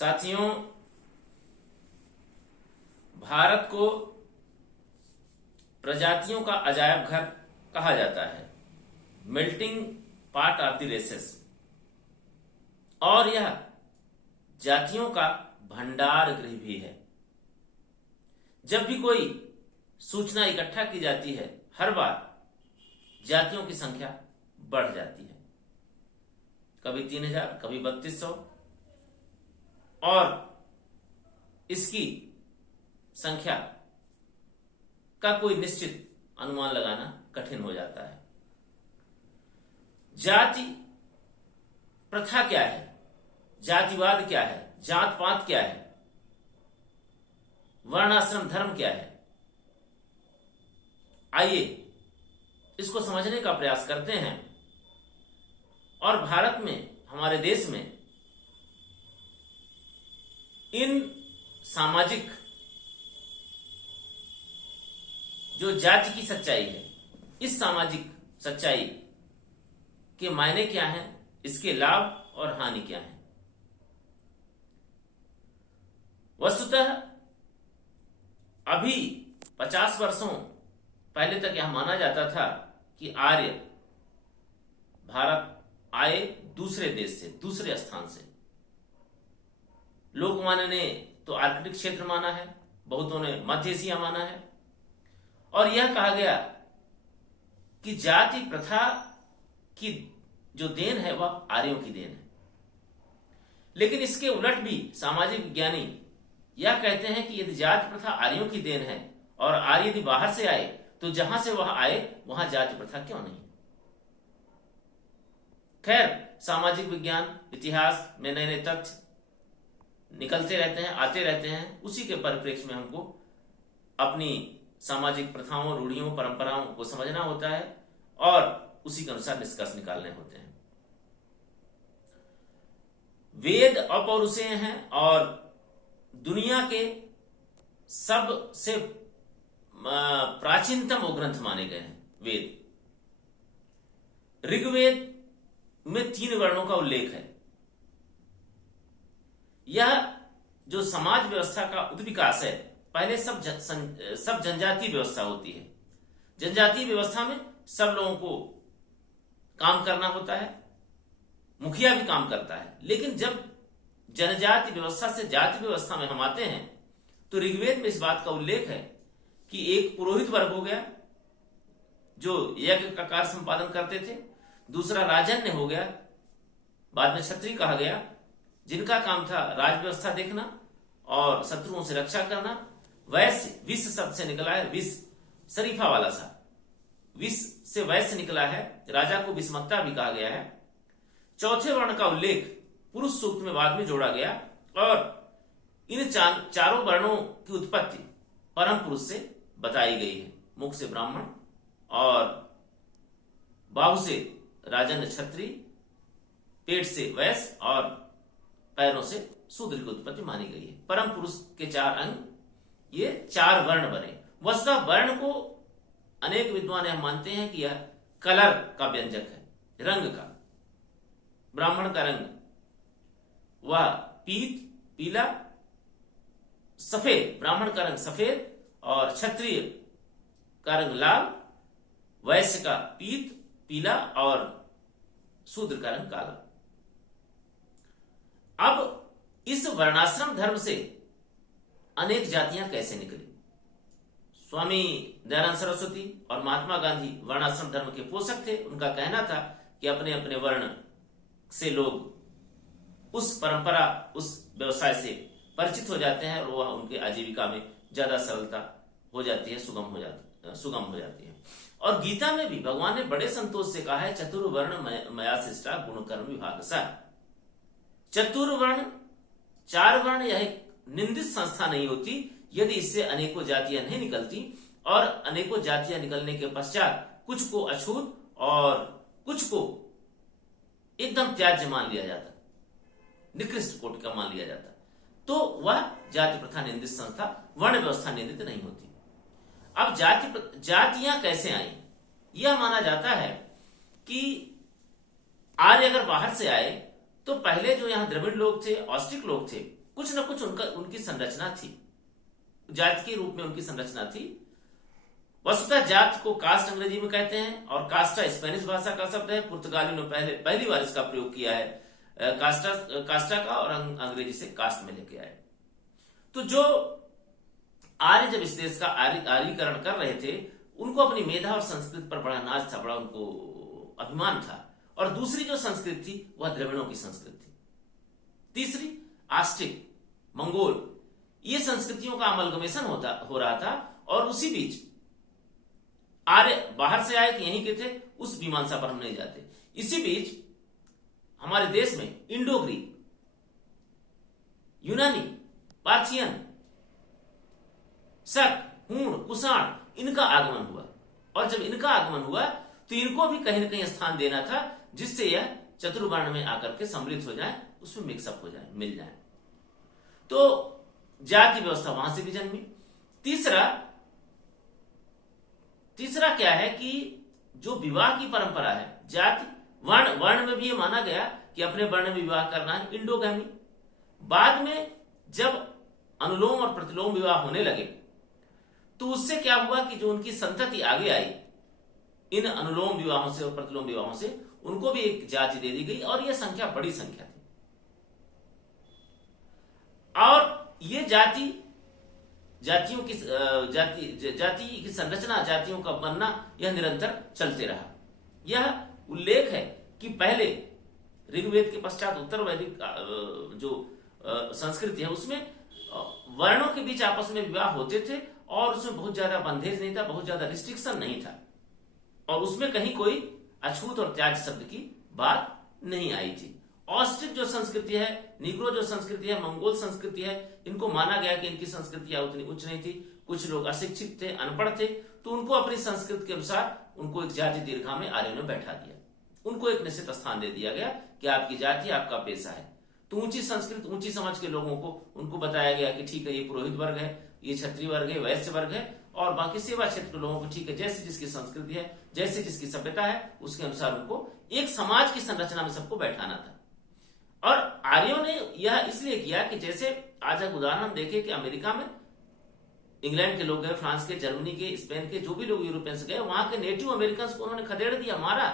साथियों, भारत को प्रजातियों का अजायब घर कहा जाता है, melting part of the races, और यह जातियों का भंडार गृह भी है। जब भी कोई सूचना इकट्ठा की जाती है, हर बार जातियों की संख्या बढ़ जाती है, कभी 3000, कभी 3200, और इसकी संख्या का कोई निश्चित अनुमान लगाना कठिन हो जाता है। जाति प्रथा क्या है, जातिवाद क्या है, जात पात क्या है, वर्णाश्रम धर्म क्या है, आइए इसको समझने का प्रयास करते हैं। और भारत में, हमारे देश में इन सामाजिक जो जाति की सच्चाई है, इस सामाजिक सच्चाई के मायने क्या हैं, इसके लाभ और हानि क्या है। वस्तुतः अभी 50 वर्षों पहले तक यह माना जाता था कि आर्य भारत आए दूसरे देश से, दूसरे स्थान से। लोकमान्य ने तो आर्कटिक क्षेत्र माना है, बहुतों ने मध्य एशिया माना है, और यह कहा गया कि जाति प्रथा की जो देन है वह आर्यों की देन है। लेकिन इसके उलट भी सामाजिक विज्ञानी यह कहते हैं कि यदि जाति प्रथा आर्यों की देन है और आर्य यदि बाहर से आए, तो जहां से वह आए वहां जाति प्रथा क्यों नहीं। खैर, सामाजिक विज्ञान, इतिहास में नए नए तथ्य निकलते रहते हैं, आते रहते हैं। उसी के परिप्रेक्ष्य में हमको अपनी सामाजिक प्रथाओं, रूढ़ियों, परंपराओं को समझना होता है और उसी के अनुसार निष्कर्ष निकालने होते हैं। वेद अपौरुषेय हैं और दुनिया के सबसे प्राचीनतम वो ग्रंथ माने गए हैं वेद। ऋग्वेद में 3 वर्णों का उल्लेख है। यह जो समाज व्यवस्था का उद्विकास है, पहले सब जनजातीय व्यवस्था होती है। जनजातीय व्यवस्था में सब लोगों को काम करना होता है, मुखिया भी काम करता है। लेकिन जब जनजाति व्यवस्था से जाति व्यवस्था में हम आते हैं, तो ऋग्वेद में इस बात का उल्लेख है कि एक पुरोहित वर्ग हो गया जो यज्ञ का कार्य संपादन करते थे, दूसरा राजन्य हो गया, बाद में क्षत्रिय कहा गया, जिनका काम था राज व्यवस्था देखना और शत्रुओं से रक्षा करना। वैश्य, विश्व शब्द से निकला है, विश्व शरीफा वाला सा, विश्व से वैश्य निकला है, राजा को विषमत्ता भी कहा गया है। चौथे वर्ण का उल्लेख पुरुष सूक्त में बाद में जोड़ा गया, और इन चारों वर्णों की उत्पत्ति परम पुरुष से बताई गई है। मुख से ब्राह्मण और बाहु से राजन्य क्षत्रिय, पेट से वैश्य और पैरों से शूद्र की उत्पत्ति मानी गई है। परम पुरुष के 4 अंग, ये 4 वर्ण बने। वस्तुतः वर्ण को अनेक विद्वान यह मानते हैं कि यह कलर का व्यंजक है, रंग का। ब्राह्मण का रंग वह पीत, पीला, सफेद, ब्राह्मण का रंग सफेद, और क्षत्रिय का रंग लाल, वैश्य का पीत, पीला, और शूद्र का रंग काला। अब इस वर्णाश्रम धर्म से अनेक जातियां कैसे निकली? स्वामी दयानंद सरस्वती और महात्मा गांधी वर्णाश्रम धर्म के पोषक थे। उनका कहना था कि अपने अपने वर्ण से लोग उस परंपरा, उस व्यवसाय से परिचित हो जाते हैं और वह उनके आजीविका में ज्यादा सरलता हो जाती है, सुगम हो जाती है। और गीता में भी भगवान ने बड़े संतोष से कहा है, चतुर्वर्ण मया सृष्टा गुण कर्म विभागशः। चतुर्वर्ण, 4 वर्ण, यह एक निंदित संस्था नहीं होती यदि इससे अनेकों जातियां नहीं निकलती, और अनेकों जातियां निकलने के पश्चात कुछ को अछूत और कुछ को एकदम त्याज्य मान लिया जाता, निकृष्ट कोटि का मान लिया जाता, तो वह जाति प्रथा निंदित संस्था, वर्ण व्यवस्था निंदित नहीं होती। अब जातियां कैसे आई? यह माना जाता है कि आर्य अगर बाहर से आए तो पहले जो यहाँ द्रविड़ लोग थे, ऑस्ट्रिक लोग थे, कुछ न कुछ उनकी संरचना थी, जाति के रूप में उनकी संरचना थी। वस्तुतः जात को कास्ट अंग्रेजी में कहते हैं, और कास्टा स्पेनिश भाषा का शब्द है। पुर्तगालियों ने पहली बार इसका प्रयोग किया है कास्टा का, और अंग्रेजी से कास्ट में लेके आए। तो जो आर्य जब इस देश का आर्यीकरण कर रहे थे, उनको अपनी मेधा और संस्कृति पर बड़ा नाज था, बड़ा उनको अभिमान था। और दूसरी जो संस्कृति थी वह द्रविड़ों की संस्कृति थी। तीसरी आस्टिक, मंगोल, ये संस्कृतियों का अमलगमेशन हो रहा था। और उसी बीच आर्य बाहर से आए कि यहीं के थे, उस मीमांसा पर हम नहीं जाते। इसी बीच हमारे देश में इंडो ग्रीक, यूनानी, पार्थियन, शक, हूण, कुषाण, इनका आगमन हुआ। और जब इनका आगमन हुआ तो इनको भी कहीं ना कहीं स्थान देना था, जिससे यह चतुर्वर्ण में आकर के सम्मिलित हो जाए, उसमें मिक्सअप हो जाए, मिल जाए। तो जाति व्यवस्था वहां से भी जन्मी। तीसरा क्या है कि जो विवाह की परंपरा है, जाति वर्ण में भी ये माना गया कि अपने वर्ण में विवाह करना है, इंडोगैमी। बाद में जब अनुलोम और प्रतिलोम विवाह होने लगे तो उससे क्या हुआ कि जो उनकी संतति आगे आई, इन अनुलोम विवाहों से और प्रतिलोम विवाहों से, उनको भी एक जाति दे दी गई, और यह संख्या बड़ी संख्या थी। और ये जातियों की जाति की संरचना, जातियों का बनना, यह निरंतर चलते रहा। यह उल्लेख है कि पहले ऋग्वेद के पश्चात उत्तर वैदिक जो संस्कृति है, उसमें वर्णों के बीच आपस में विवाह होते थे, और उसमें बहुत ज्यादा बंधेज नहीं था, बहुत ज्यादा रिस्ट्रिक्शन नहीं था, और उसमें कहीं कोई अछूत और त्याज शब्द की बात नहीं आई थी। ऑस्ट्रिक जो संस्कृति है, निग्रो जो संस्कृति है, मंगोल संस्कृति है, इनको माना गया कि इनकी संस्कृतियां उतनी उच्च नहीं थी। कुछ लोग अशिक्षित थे, अनपढ़ थे, तो उनको अपनी संस्कृति के अनुसार उनको एक जाति दीर्घा में आर्यों ने बैठा दिया। उनको एक निश्चित स्थान दे दिया गया कि आपकी जाति आपका पेशा है। तो ऊंची संस्कृति, ऊंची समझ के लोगों को उनको बताया गया कि ठीक है, ये पुरोहित वर्ग है, ये क्षत्रिय वर्ग है, वैश्य वर्ग है, और बाकी सेवा क्षेत्र के लोगों को ठीक है, जैसे जिसकी संस्कृति है, जैसे जिसकी सभ्यता है, उसके अनुसार उनको एक समाज की संरचना में सबको बैठाना था। और आर्यों ने यह इसलिए किया कि जैसे आज एक उदाहरण हम देखें कि अमेरिका में इंग्लैंड के लोग गए, फ्रांस के, जर्मनी के, स्पेन के, जो भी लोग यूरोपियंस गए, वहां के नेटिव अमेरिकन को उन्होंने खदेड़ दिया, मारा।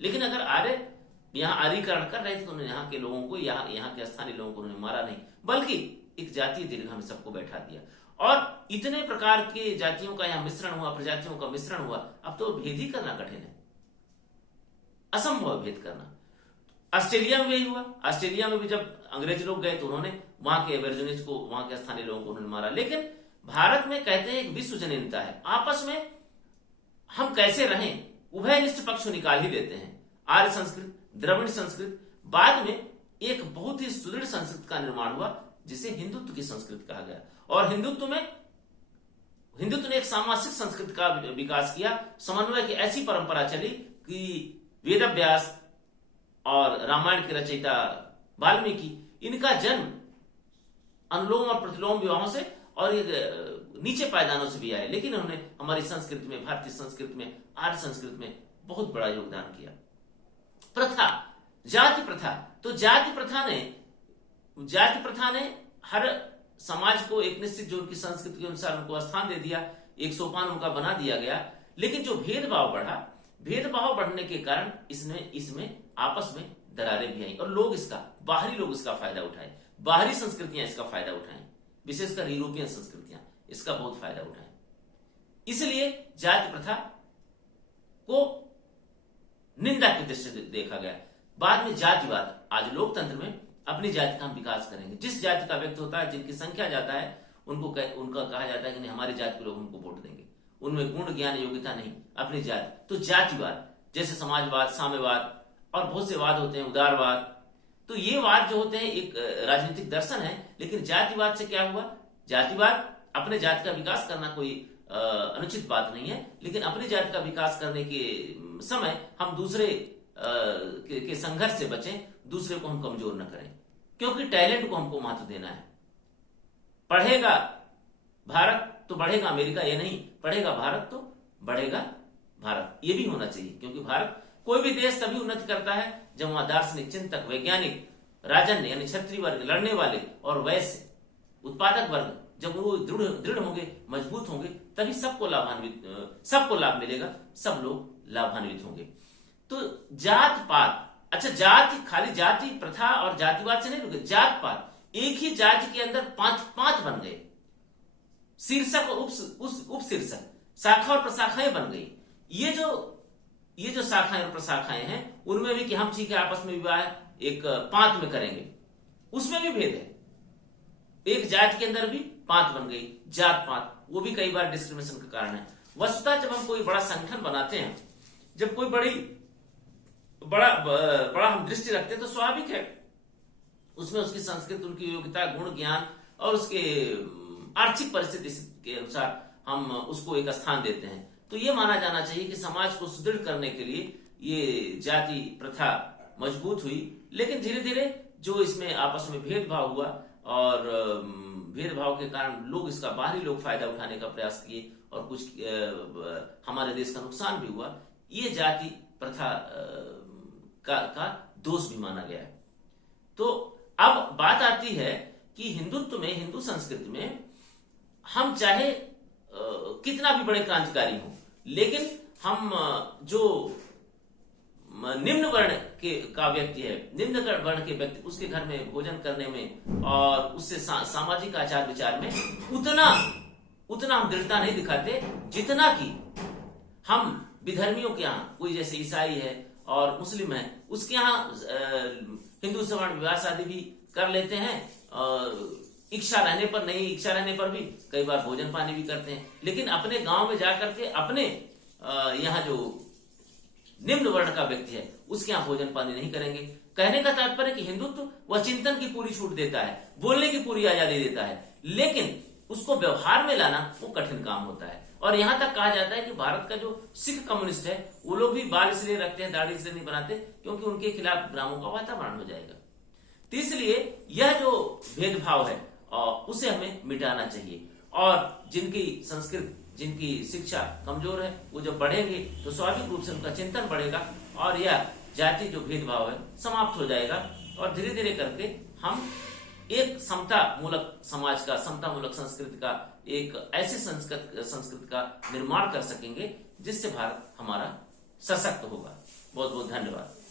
लेकिन अगर आर्य यहाँ आर्यीकरण कर रहे थे तो उन्होंने यहाँ के लोगों को, यहाँ के स्थानीय लोगों को उन्होंने मारा नहीं, बल्कि एक जातीय दीर्घा में सबको बैठा दिया। और इतने प्रकार के जातियों का यहाँ मिश्रण हुआ, प्रजातियों का मिश्रण हुआ, अब तो भेद ही करना कठिन है, असंभव भेद करना। ऑस्ट्रेलिया में यही हुआ। ऑस्ट्रेलिया में भी जब अंग्रेज लोग गए तो उन्होंने वहां के एबोरिजिन्स को, वहां के स्थानीय लोगों को उन्होंने मारा। लेकिन भारत में कहते हैं एक विश्वजनीनता है, आपस में हम कैसे रहें, उभयनिष्ठ पक्ष निकाल ही लेते हैं। आर्य संस्कृत, द्रविड़ संस्कृत, बाद में एक बहुत ही सुदृढ़ संस्कृति का निर्माण हुआ, जिसे हिंदुत्व की संस्कृति कहा गया। और हिंदुत्व ने एक सामासिक संस्कृति का विकास किया, समन्वय की ऐसी परंपरा चली कि वेद व्यास और रामायण के रचयिता वाल्मीकि, इनका जन्म अनुलोम और प्रतिलोम विवाहों से और नीचे पायदानों से भी आए, लेकिन उन्होंने हमारी संस्कृति में, भारतीय संस्कृति में, आर्य संस्कृति में बहुत बड़ा योगदान किया। प्रथा, जाति प्रथा, तो जाति प्रथा ने हर समाज को एक निश्चित जो उनकी संस्कृति के अनुसार उनको स्थान दे दिया, एक सोपान उनका बना दिया गया। लेकिन जो भेदभाव बढ़ने के कारण इसमें आपस में दरारें भी आई, और बाहरी लोग इसका फायदा उठाए, बाहरी संस्कृतियां इसका फायदा उठाएं, विशेषकर यूरोपियन संस्कृतियां इसका बहुत फायदा उठाएं। इसलिए जाति प्रथा को निंदा की दृष्टि से देखा गया। बाद में जातिवाद, आज लोकतंत्र में अपनी जाति का हम विकास करेंगे। जिस जाति का व्यक्ति होता है, जिनकी संख्या ज्यादा है, उनका कहा जाता है कि नहीं, हमारी जाति के लोग हमको वोट देंगे, उनमें गुण ज्ञान योग्यता नहीं, अपनी जाति। तो जातिवाद, जैसे समाजवाद, साम्यवाद और बहुत से वाद होते हैं, उदारवाद, तो ये वाद जो होते हैं एक राजनीतिक दर्शन है। लेकिन जातिवाद से क्या हुआ, जातिवाद अपने जाति का विकास करना कोई अनुचित बात नहीं है, लेकिन अपनी जाति का विकास करने के समय हम दूसरे के संघर्ष से बचें, दूसरे को हम कमजोर न करें, क्योंकि टैलेंट को हमको महत्व देना है। पढ़ेगा भारत तो बढ़ेगा अमेरिका, ये नहीं, पढ़ेगा भारत तो बढ़ेगा भारत, ये भी होना चाहिए। क्योंकि भारत, कोई भी देश तभी उन्नति करता है जब वहां दार्शनिक, चिंतक, वैज्ञानिक राजन्य यानी क्षत्रिय वर्ग, लड़ने वाले और वैश्य उत्पादक वर्ग जब वो दृढ़ होंगे, मजबूत होंगे, तभी सबको लाभ मिलेगा, सब लोग लाभान्वित होंगे। तो जात पात, अच्छा जाति, खाली जाति प्रथा और जातिवाद से नहीं रुके, जात पात, एक ही जाति के अंदर पांच बन गए, शीर्षक और उप शीर्षक, शाखा और प्रशाखाएं बन गई। ये जो शाखाएं और प्रशाखाएं हैं उनमें भी कि हम ठीक है आपस में विवाह एक पांत में करेंगे, उसमें भी भेद है। एक जाति के अंदर भी पांत बन गई, जात पात, वो भी कई बार डिस्क्रिमिनेशन का कारण है। वस्तुतः जब हम कोई बड़ा संगठन बनाते हैं, जब कोई बड़ा हम दृष्टि रखते हैं, तो स्वाभाविक है उसमें उसकी संस्कृति, उनकी योग्यता, गुण, ज्ञान और उसके आर्थिक परिस्थिति के अनुसार हम उसको एक स्थान देते हैं। तो ये माना जाना चाहिए कि समाज को सुदृढ़ करने के लिए ये जाति प्रथा मजबूत हुई, लेकिन धीरे धीरे जो इसमें आपस में भेदभाव हुआ और भेदभाव के कारण लोग इसका बाहरी लोग फायदा उठाने का प्रयास किए और कुछ हमारे देश का नुकसान भी हुआ, ये जाति प्रथा का दोष भी माना गया है। तो अब बात आती है कि हिंदुत्व में, हिंदू संस्कृति में हम चाहे कितना भी बड़े क्रांतिकारी हो, लेकिन हम जो निम्न वर्ण का व्यक्ति है, निम्न वर्ण के व्यक्ति, उसके घर में भोजन करने में और उससे सामाजिक आचार विचार में उतना हम दृढ़ता नहीं दिखाते जितना कि हम विधर्मियों के यहाँ, कोई जैसे ईसाई है और मुस्लिम है, उसके यहाँ हिंदू सवर्ण विवाह शादी भी कर लेते हैं, इच्छा रहने पर, नहीं इच्छा रहने पर भी कई बार भोजन पानी भी करते हैं, लेकिन अपने गांव में जाकर के अपने यहाँ जो निम्न वर्ण का व्यक्ति है उसके यहाँ भोजन पानी नहीं करेंगे। कहने का तात्पर्य कि हिंदुत्व वह चिंतन की पूरी छूट देता है, बोलने की पूरी आजादी देता है, लेकिन उसको व्यवहार में लाना वो कठिन काम होता है। और यहां तक कहा जाता है कि भारत का जो सिख कम्युनिस्ट है वो लोग भी बाल इसलिए रखते हैं, दाढ़ी इसलिए नहीं बनाते क्योंकि उनके खिलाफ ग्रामों का वातावरण हो जाएगा। तो इसलिए यह जो भेदभाव है उसे हमें मिटाना चाहिए, और जिनकी संस्कृति, जिनकी शिक्षा कमजोर है, वो जब बढ़ेंगे तो स्वाभाविक रूप से उनका चिंतन बढ़ेगा और यह जाति जो भेदभाव है समाप्त हो जाएगा, और धीरे धीरे करके हम एक समता मूलक समाज का, समता मूलक संस्कृति का, एक ऐसी संस्कृति का निर्माण कर सकेंगे जिससे भारत हमारा सशक्त होगा। बहुत बहुत धन्यवाद।